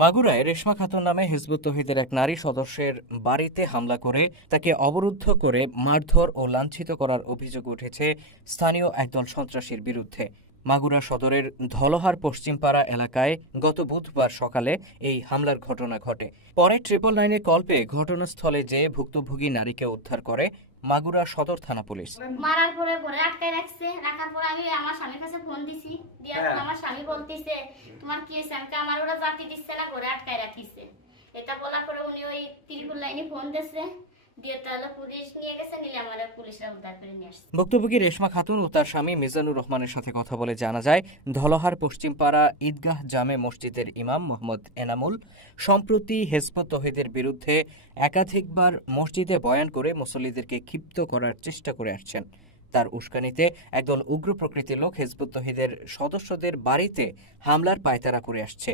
মাগুরায় রেশমা খাতুন নামে হিজবুত তৌহিদের এক নারী সদস্যের বাড়িতে হামলা করে তাকে অবরুদ্ধ করে মারধর ও লাঞ্ছিত করার অভিযোগ উঠেছে স্থানীয় একদল সন্ত্রাসীর বিরুদ্ধে। মাগুরা সদরের ধলহার পশ্চিমপাড়া এলাকায় গত বুধবার সকালে এই হামলার ঘটনা ঘটে। পরে 999-এ কল পেয়ে ঘটনাস্থলে যেয়ে ভুক্তভোগী নারীকে উদ্ধার করে মাগুরা সদর থানা পুলিশ। মারার পরে ঘরে আটকায় রাখছে, রাখার পরে আমি আমার স্বামীর কাছে ফোন দিছি, দিয়ে আমার স্বামী বলতিছে তোমার কি হয়েছে, আমাকে আমার ওরা জাতি দিচ্ছে না, ঘরে আটকায় রাখিছে। এটা বলার পরে উনি ওই 999-এ ফোন দিয়েছে, দিয়ে তাহলে পুলিশ নিয়ে গেছে, নিলে আমার পুলিশরা উদ্ধার করে নিয়ে আসছে। ভুক্তভোগী রেশমা খাতুন ও তার স্বামী মিজানুর রহমানের সাথে কথা বলে জানা যায়, ধলহার পশ্চিমপাড়া ঈদগাহ জামে মসজিদের ইমাম মোহাম্মদ এনামুল সম্প্রতি হিজবুত তৌহিদের বিরুদ্ধে একাধিকবার মসজিদে বয়ান করে মুসল্লিদেরকে ক্ষিপ্ত করার চেষ্টা করে আসছেন। তার উস্কানিতে একদল উগ্র প্রকৃতির লোক হিজবুত তৌহিদের সদস্যদের বাড়িতে হামলার পায়তারা করে আসছে।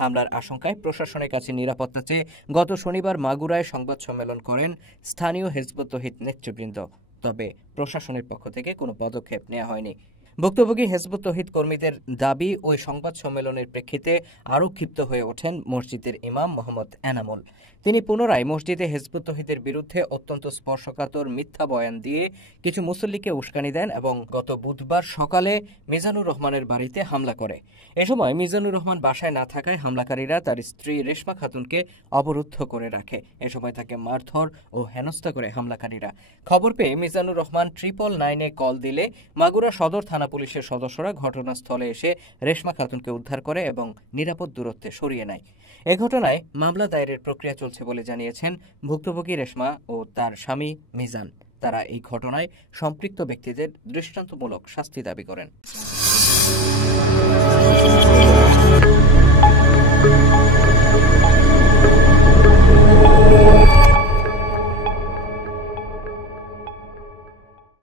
হামলার আশঙ্কায় প্রশাসনের কাছে নিরাপত্তা চেয়ে গত শনিবার মাগুরায় সংবাদ সম্মেলন করেন স্থানীয় হিজবুত তৌহিদ নেতৃবৃন্দ। তবে প্রশাসনের পক্ষ থেকে কোনো পদক্ষেপ নেওয়া হয়নি। ভুক্তভোগী হিজবুত তৌহিদ কর্মীদের দাবি, ওই সংবাদ সম্মেলনের প্রেক্ষিতে আরও ক্ষিপ্ত হয়ে ওঠেন মসজিদের ইমাম মোহাম্মদ এনামুল। তিনি পুনরায় মসজিদে হিজবুত তৌহিদের বিরুদ্ধে অত্যন্ত স্পর্শকাতর মিথ্যা বয়ান দিয়ে কিছু মুসল্লিকে উস্কানি দেন এবং গত বুধবার সকালে মিজানুর রহমানের বাড়িতে হামলা করে। এ সময় মিজানুর রহমান বাসায় না থাকায় হামলাকারীরা তার স্ত্রী রেশমা খাতুনকে অবরুদ্ধ করে রাখে। এ সময় তাকে মারধর ও হেনস্থা করে হামলাকারীরা। খবর পেয়ে মিজানুর রহমান 999-এ কল দিলে মাগুরা সদর থানা পুলিশের সদস্যরা ঘটনাস্থলে এসে রেশমা খাতুনকে উদ্ধার করে এবং নিরাপদ দূরত্বে সরিয়ে নেয়। এ ঘটনায় মামলা দায়েরের প্রক্রিয়া চলছে বলে জানিয়েছেন ভুক্তভোগী রেশমা ও তার স্বামী মিজান। তারা এই ঘটনায় সম্পৃক্ত ব্যক্তিদের দৃষ্টান্তমূলক শাস্তি দাবি করেন।